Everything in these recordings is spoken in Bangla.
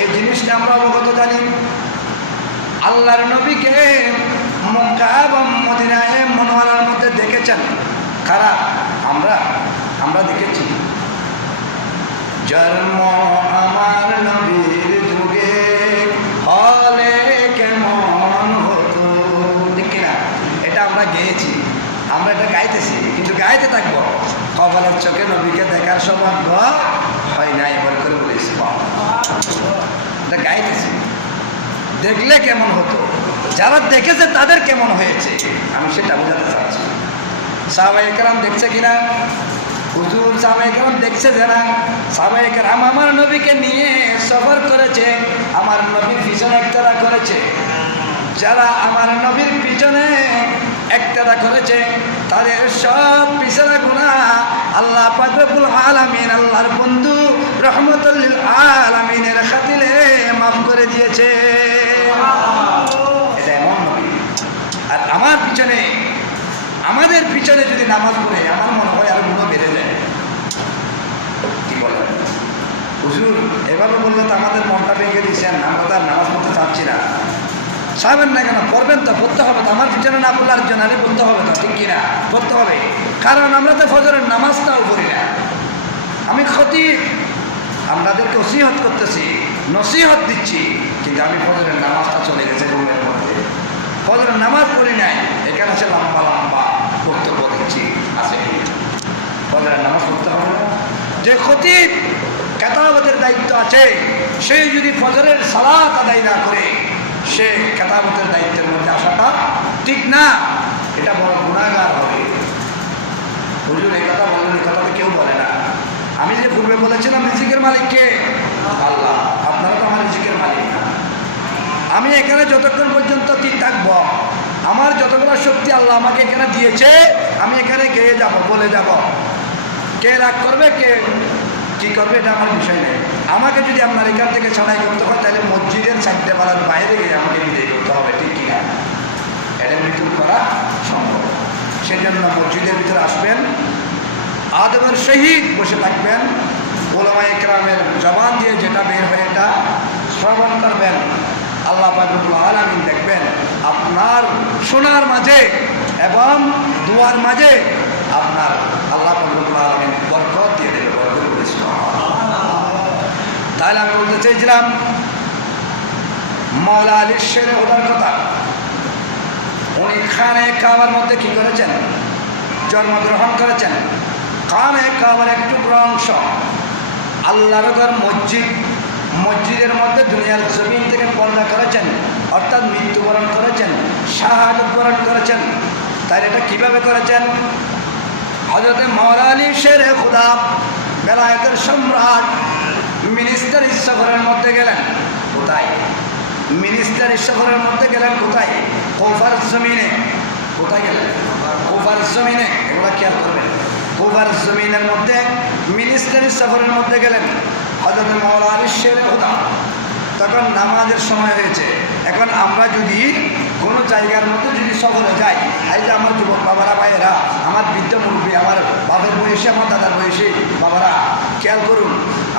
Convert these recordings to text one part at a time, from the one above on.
এই জিনিসটা আমরা অবগত জানি। আল্লাহর নবীকে মক্কা এবং মদিনায় মনোয়ারার মধ্যে দেখেছেন। খারাপ আমরা আমরা দেখেছি। জন্ম আমার নবীর যুগে হলে কেমন হতো? ঠিক কিনা? এটা আমরা গেয়েছি। আমরা এটা গাইতেছি, কিন্তু গাইতে থাকব। কপালের চোখে নবীকে দেখার সৌভাগ্য হয় নাই বলে করে বলেছি এটা দেখলে কেমন হতো? যারা দেখেছে তাদের কেমন হয়েছে? আমি সেটা বোঝাতে চাচ্ছি। সাহবাইকেরাম দেখছে কিনা? হুজুর সাহবাইকেরাম দেখছে যারা সাহবাইকেরাম আমার নবীকে নিয়ে সফর করেছে, আমার নবীর পিছনে একতারা করেছে। যারা আমার নবীর পিছনে একতারা করেছে, তাদের সব পিছনে গুণা আল্লাহ পাকরুল আলামিন, আল্লাহর বন্ধু রহমতুল্লিল আলামিনের খাতিলে মাফ করে দিয়েছে। এটা এমন নবী। আর আমার পিছনে আমাদের পিছনে যদি নামাজ পড়ে আমার মনে হয় আরও গুণ বেড়ে যায়। কি বলেন? হুজুর এভাবে বললে তো আমাদের মনটা ভেঙে দিচ্ছেন আমরা তো আর নামাজ পড়তে চাচ্ছি না। সাহেবেন না কেন? পড়বেন তো পড়তে হবে তো। আমার পিছনে না পড়লে আর জনারে পড়তে হবে তো ঠিক কিনা? পড়তে হবে। কারণ আমরা তো ফজরের নামাজটাও পড়ি না। আমি ক্ষতি আপনাদেরকে ওসিহত করতেছি, নসিহত দিচ্ছি, কিন্তু আমি ফজরের নামাজটা চলে গেছে রুমের মধ্যে। ফজরের নামাজ পড়ি নাই, এখানে আছে লম্বা লম্বা বক্তব্য দিচ্ছি, আছে? ফজরের নামাজ পড়তে হবে না। যে ক্ষতি কেতাবতের দায়িত্ব আছে, সে যদি ফজরের সালাত আদায় না করে, সে কেতাবতের দায়িত্বের মধ্যে আসাটা ঠিক না, এটা বড় গুণাগার হবে। হুজুর এই কথা বললেন এই কথা তো কেউ বলে না আমি যে পূর্বে বলেছিলাম রিজিকের মালিককে আল্লাহ। আপনারা তো আমার রিজিকের মালিক। না আমি এখানে যতক্ষণ পর্যন্ত ঠিক থাকব, আমার যতগুলো শক্তি আল্লাহ আমাকে এখানে দিয়েছে, আমি এখানে গেয়ে যাব, বলে যাব। কে রাগ করবে, কে কি করবে, এটা আমার বিষয় নেই। আমাকে যদি আপনার এখান থেকে ছাড়াই করতে হয়, তাহলে মসজিদের চারটে পাড়ার বাইরে গিয়ে আমাকে বিদায় করতে হবে, ঠিক কিনা? এটা মৃত্যু করা সম্ভব। সেজন্য মসজিদের ভিতরে আসবেন আদবের শহীদ বসে থাকবেন, ওলামা একরামের জবান দিয়ে যেটা বের হয়ে এটা শ্রবণ করবেন। আল্লাহ পাকুল আলমিন দেখবেন, আপনার শোনার মাঝে এবং দুয়ার মাঝে আপনার আল্লাহ পাকুল আলমিন বরকত দিয়ে দেবে তাহলে আমি বলতে চেয়েছিলাম, মৌলা আলী শেরে ওদার কথা। উনি খানে কাবার মধ্যে কি করেছেন? জন্মগ্রহণ করেছেন। খানে কাবার একটু অংশ। আল্লাহর ঘর মসজিদ। মসজিদের মধ্যে দুনিয়ার জমিন থেকে পর্দা করেছেন, অর্থাৎ মৃত্যুবরণ করেছেন, শাহাদত বরণ করেছেন। তাই এটা কীভাবে করেছেন? হজরতে আলী শেরে খুদা বেলায়েতের সম্রাট মিনিস্টার ইচ্ছাঘরের মধ্যে গেলেন। কোথায়? মিনিস্টার ইচ্ছাঘরের মধ্যে গেলেন কোথায়? কোফার জমিনে। কোথায় গেলেন? কোফার জমিনে। এগুলো খেয়াল করবেন। কোফার জমিনের মধ্যে, মিনিস্টার ইচ্ছাঘরের মধ্যে গেলেন। হজরত মৌলা আলী শেরে খুদা। তখন নামাজের সময় হয়েছে। এখন আমরা যদি কোনো জায়গার মধ্যে যদি সফরে যাই, এই যে আমার যুবক বাবারা, ভাইয়েরা, আমার বৃদ্ধ মুরব্বী, আমার বাবার বয়সে, আমার দাদার বয়সে বাবারা, খেয়াল করুন,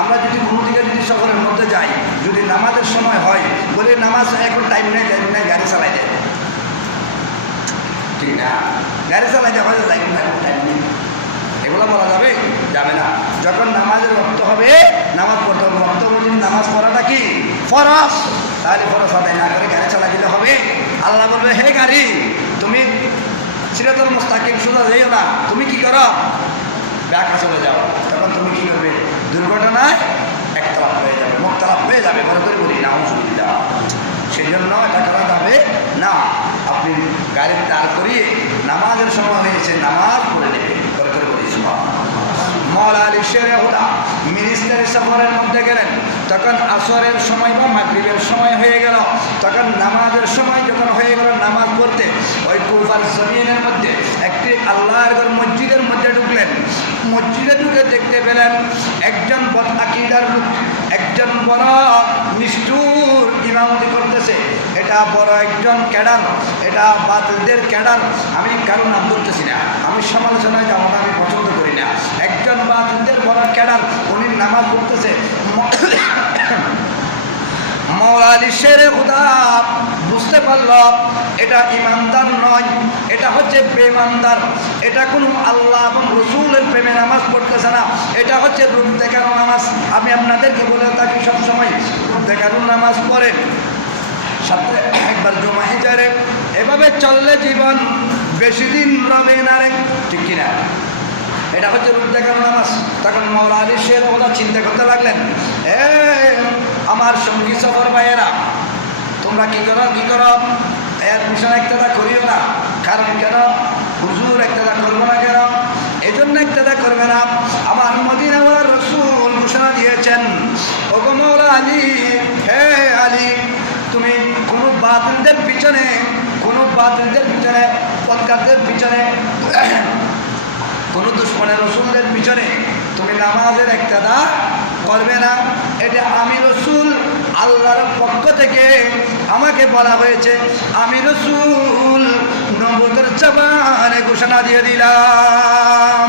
আমরা যদি কোনো দিকে যদি সফরের মধ্যে যাই, যদি নামাজের সময় হয়, বলে নামাজ এখন টাইম নেই টাইম নেই, গাড়ি চালাই দেয় ঠিক না? গাড়ি চালাই দেওয়া টাইম নেই টাইম নেই। এগুলো বলা যাবে? যাবে না। যখন নামাজের রক্ত হবে, নামাজ পড়তে হবে। রক্ত যদি নামাজ পড়াটা কি? ফরস তাহলে ফরস আদায় না করে গাড়ি চালা দিলে হবে। আল্লাহ বলবে, হে গাড়ি, তুমি সিরাতুল মুস্তাকিম শুধু যাইও না। তুমি কি করো? ব্যাকা চলে যাও। তখন তুমি কি করবে? দুর্ঘটনায় একতলাপ হয়ে যাবে মুক্তলাপ হয়ে যাবে। বলে করে বলি না অসুবিধা সেই জন্য এটা করা যাবে না। আপনি গাড়ির দাঁড় করিয়ে নামাজের সময় হয়েছে, নামাজ পড়ে নেবে করে করে বলি মৌলা আলী মিনিস্টারি সফরের মধ্যে গেলেন। তখন আসরের সময় বা মাগরিবের সময় হয়ে গেল। তখন নামাজের সময় যখন হয়ে গেল নামাজ পড়তে, ওই কুফার জমিনের মধ্যে একটি আল্লাহর মসজিদের মধ্যে ঢুকলেন। মসজিদে ঢুকে দেখতে পেলেন একজন বদ আকিদার লোক। একজন বড় নিষ্ঠুর ইমামতি করতেছে। এটা বড় একজন ক্যাডার, এটা বাতিলদের ক্যাডার। আমি কারও নাম বলতেছি না। আমি সমালোচনায় যাওয়াটা আমি পছন্দ করি না। একজন বাতিলদের বড় ক্যাডার, উনি নামাজ পড়তেছে। মৌলালিশের উদাহ বুঝতে পারল, এটা ইমানদার নয়, এটা হচ্ছে বেমানদার এটা কোনো আল্লাহ এবং রসুলের প্রেমে নামাজ পড়তেছে না, এটা হচ্ছে রূপ দেখানো নামাজ। আমি আপনাদেরকে বলে থাকি, সবসময় রূপ দেখানো নামাজ পড়েন সাথে একবার জমা হিজারে। এভাবে চললে জীবন বেশি দিন রবে না রে, ঠিক কিনা? এটা হচ্ছে রূপ দেখানো নামাজ। তখন মৌলা আলী শের ওরা চিন্তা করতে লাগলেন, এ, আমার সঙ্গী সফর ভাইয়েরা তোমরা কি করো কি করো? এর পিছনে একটা করিও না। কারণ কেন? হুজুর একটা করব না কেন? এই জন্য একটা করবে না। আমার মদিনা ওরা রসুল ঘোষণা দিয়েছেন, ওগো মৌলা আলী, হে আলী, তুমি কোনো বাতিলদের পিছনে, কোনো বাতিলদের পিছনে পদকারদের পিছনে, কোনো দুশ্মনের রসুলদের পিছনে তুমি নামাজের একটা করবে না। এটা আমি রসুল আল্লাহর পক্ষ থেকে আমাকে বলা হয়েছে, আমি রসুল নবতের জবানে ঘোষণা দিয়ে দিলাম।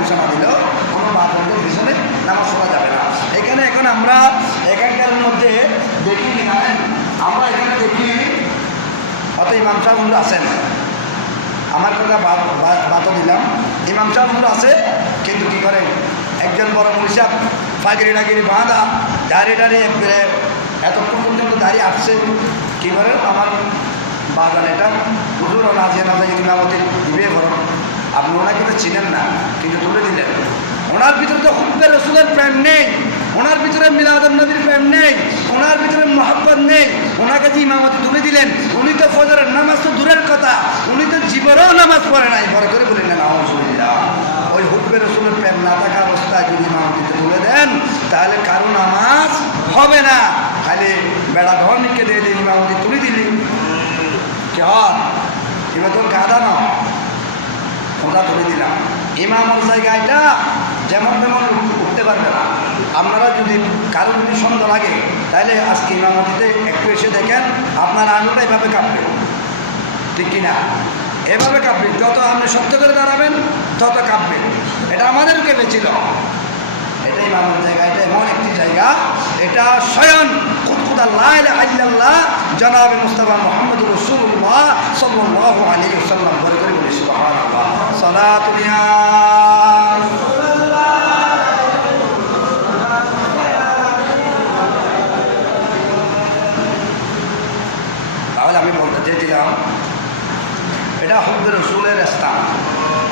ঘোষণা দিল কোনো পড়া যাবে না। এখানে এখন আমরা এখানকার মধ্যে দেখি আমরা এখানে দেখি অত আছেন। আমার কথা দিলাম। আছে, কিন্তু কি করে একজন বড় মহিষাব ফাগিরি টাগিরি বাঁধা দাঁড়িয়ে দাঁড়িয়ে এতক্ষণ পর্যন্ত দাঁড়িয়ে আসছে কী করে আমার বাগান এটা হুজুর নাজিয়া নাজিয়া ইমামতি দিবে বড় আপনি ওনাকে তো চিনেন না কিন্তু তুলে দিলেন ওনার ভিতরে তো হুব্বের রসুলের প্রেম নেই ওনার ভিতরে মিলাদুল নবীর প্রেম নেই ওনার ভিতরে মহাব্বত নেই ওনাকে যে ইমামতি তুলে দিলেন উনি তো ফজরের নামাজ তো দূরের কথা উনি তো জীবনেও নামাজ পড়ে নাই বড় করে বলেন না ওই না থাকা যদি ইমামতিতে তুলে দেন, তাহলে কারও নামাজ হবে না। খালি বেড়া ধর্মীকে দিয়ে দিয়ে ইমামতি তুলে দিলি। কে হয় এবার তো গাদা না ওটা তুলে দিলাম। ইমামর জায়গাটা যেমন তেমন উঠতে পারবে না। আপনারা যদি, কারও যদি সন্দেহ লাগে, তাহলে আজকে ইমামতিতে একটু এসে দেখেন, আপনার আঙুলটা এভাবে কাঁপবে ঠিক কিনা? এভাবে কাঁপবে যত আপনি সত্য করে দাঁড়াবেন, তত কাঁপবে এটা আমাদের কেঁপেছিল এটা ইমামের জায়গা, এটা এমন একটি জায়গা, এটা স্বয়ং আল্লাহ মোহাম্মদ রসুল্লাহ সাল্লাল্লাহু আলাইহি ওয়াসাল্লাম করে তাহলে আমি বলতে চেয়েছিলাম, এটা হব্বে রসুলের স্থান।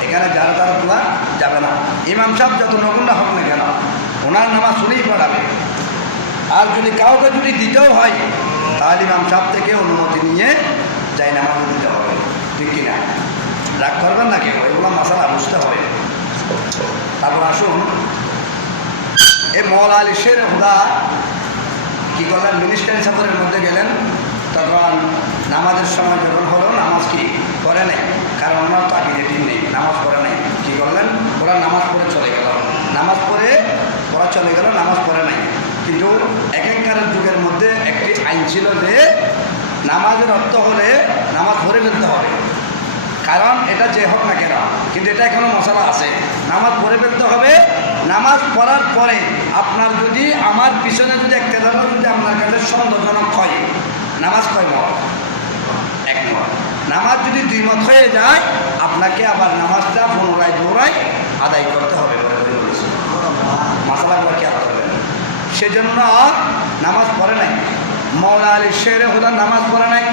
এখানে যারা তারা তোলা যাবে না। ইমাম সাহেব যত নগুন্ডা হোক না কেন ওনার নামাজ শুনেই পড়াবে আর যদি কাউকে যদি দিতেও হয়, তাহলে ইমাম সাহেব থেকে অনুমতি নিয়ে যাই নামাজ দিতে হবে। ঠিক কিনা? রাগ করবেন না কেউ? এগুলো মশালা বুঝতে হবে। তারপর আসুন। এ মৌল আলী শের হুদা কী করলেন? মিনিস্টারি সফরের মধ্যে গেলেন। তখন নামাজের সময় যখন হলো, নামাজ কি করে নেই? কারণ ওনার তো আগে রেটিং নেই নামাজ পড়ে নাই কী করলেন ওরা নামাজ পড়ে চলে গেল নামাজ পড়ে ওরা চলে গেল, নামাজ পড়ে নাই। কিন্তু এখানকার যুগের মধ্যে একটি আইন ছিল যে নামাজের অর্থ হলে নামাজ পড়ে ফেলতে হবে। কারণ এটা যে হোক না কেন, কিন্তু এটা এখনও মশলা আছে। নামাজ পড়ে ফেলতে হবে, নামাজ পড়ার পরে আপনার যদি, আমার পিছনে যদি একটা ধরনের যদি আপনার কাছে সন্দেহজনক হয়, নামাজ কয় মত এক মত নামাজ যদি দুই মত হয়ে যায়, আপনাকে আবার নামাজটা পুনরায় দৌড়ায় আদায় করতে হবে। মশলা করে কি করবেন সেজন্য নামাজ পড়ে নাই। মৌলা আলী শেরে হুদা নামাজ পড়ে নাই।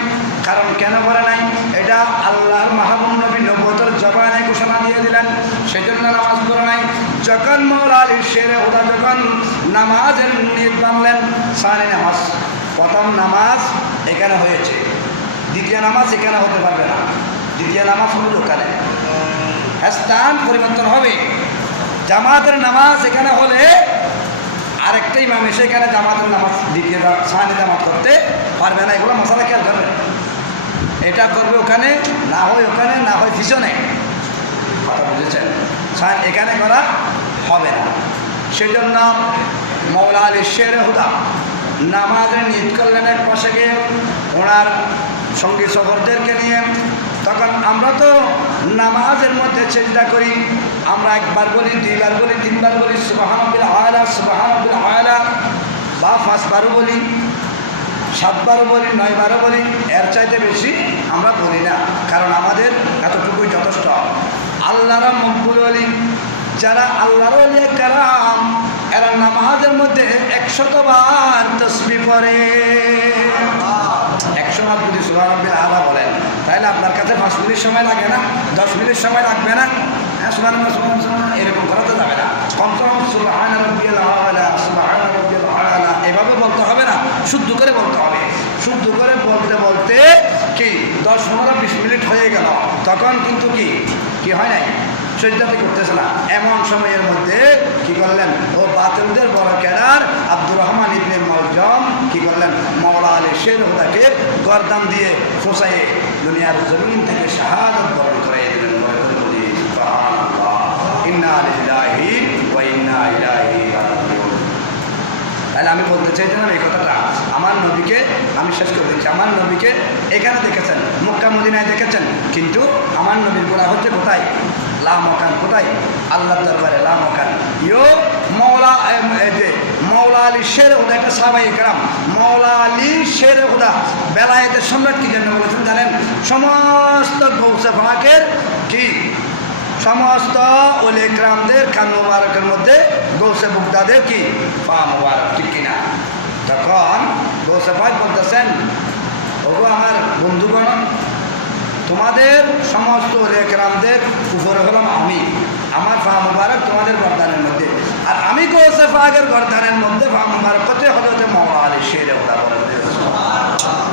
কারণ কেন পড়ে নাই? এটা আল্লাহর মাহবুব নবী নব্বতর জবানে ঘোষণা দিয়ে দিলেন। সেজন্য নামাজ পড়ে নাই। যখন মৌলা আলী শেরে হুদা যখন নামাজের নিয়ত বানলেন সানি নামাজ। প্রথম নামাজ এখানে হয়েছে। দ্বিতীয় নামাজ এখানে হতে পারবে না। দ্বিতীয় নামাজ হলো ওখানে স্থান পরিবর্তন হবে। জামাতের নামাজ এখানে হলে আরেকটা ইমাম এসে এখানে জামাতের নামাজ দ্বিতীয় সাহানি জামাত করতে পারবে না, এগুলো মশালা খেয়াল করবে। এটা করবে ওখানে, না হয় ওখানে, না হয় পিছনে। কথা বুঝেছেন? সাহান এখানে করা হবে না। সেজন্য মৌলা আলী শের হুদা নামাজের করলেন এক পাশে গিয়ে ওনার সঙ্গী সফরদেরকে নিয়ে তখন আমরা তো নামাজের মধ্যে চেষ্টা করি, আমরা একবার বলি, দুইবার বলি, তিনবার বলি সুবাহানবিল আয়লা সুবাহানবিল আয়লা বা পাঁচবারও বলি, সাতবারও বলি, নয়বারও বলি, এর চাইতে বেশি আমরা বলি না, কারণ আমাদের এতটুকুই যথেষ্ট। আল্লাহরা মকবুল অলি যারা আল্লাহর অলি কারাম এরা নামাজের মধ্যে একশতবার তসবি পড়ে একশো বার যদি সুবাহ আলা বলেন তাহলে আপনার কাছে পাঁচ মিনিট সময় লাগে না, দশ মিনিট সময় লাগবে না। হ্যাঁ সুবাহ এরকম করা তো যাবে না। কমসম এভাবে বলতে হবে না, শুদ্ধ করে বলতে হবে। শুদ্ধ করে বলতে বলতে কি, দশ পনেরো বিশ মিনিট হয়ে গেল। তখন কিন্তু কি কি হয় নাই? সজ্জাতে করতেছে না। এমন সময়ের মধ্যে কি করলেন? ও বাতিলদের বড় cadre Abdur Rahman ibn Muljam কি করলেন? মৌলা আলী শের হুদাকে গরদান দিয়ে ফোসাইয়ে দুনিয়ার জমিন থেকে শাহাদত বরণ করাই দিলেন তাহলে আমি বলতে চাইছিলাম এই কথাটা, আমার নবীকে আমি শেষ করে দিচ্ছি, আমার নবীকে এখানে দেখেছেন, মক্কা মদিনায় দেখেছেন, কিন্তু আমার নবীর গোড়া হচ্ছে কোথায়? লা মকান কোথায়? আল্লাহ দরবারে লা মকান। ইয়ো মৌলা মৌলা আলী শের হুদা, একটা সাবাই গ্রাম মৌলা আলী শের হুদা, বেলায়েতের সম্রাট কি জন্য বলেছেন জানেন? সমস্ত গৌসে ফাঁকের কি? সমস্ত ওলে গ্রামদের খান মুবারকের মধ্যে গৌসে বুকদাদের কি? পা মুবারক, ঠিক কিনা তখন গৌসে ভাই বলতেছেন, ওগো আমার বন্ধুগণ, তোমাদের সমস্ত ওলে গ্রামদের উপরে হলাম আমি। আমার পা মুবারক তোমাদের গর্দানের মধ্যে আর আমি গৌসে ফাগের গর্দানের মধ্যে পা মুবারক হতে হজরতে মৌলা আলী শেরে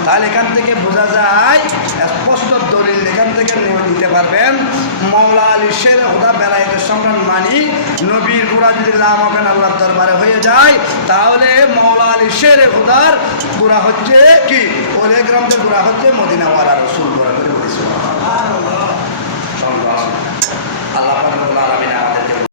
তাহলে এখান থেকে বোঝা যায় স্পষ্ট দলিল এখান থেকে নিতে পারবেন মৌলা আলী শের হুদা বেলায়েতের সংগ্রাম মানি নবীর গুড়া যদি লামাকান আল্লাহর দরবারে হয়ে যায় তাহলে মৌলা আলী শের হুদার গুড়া হচ্ছে কি ওলে গ্রামদের গুড়া হচ্ছে মদিনাওয়ালা রসুল গুড়া করে বলেছিল আল্লাহ রব্বুল আলমিন আমাদেরকে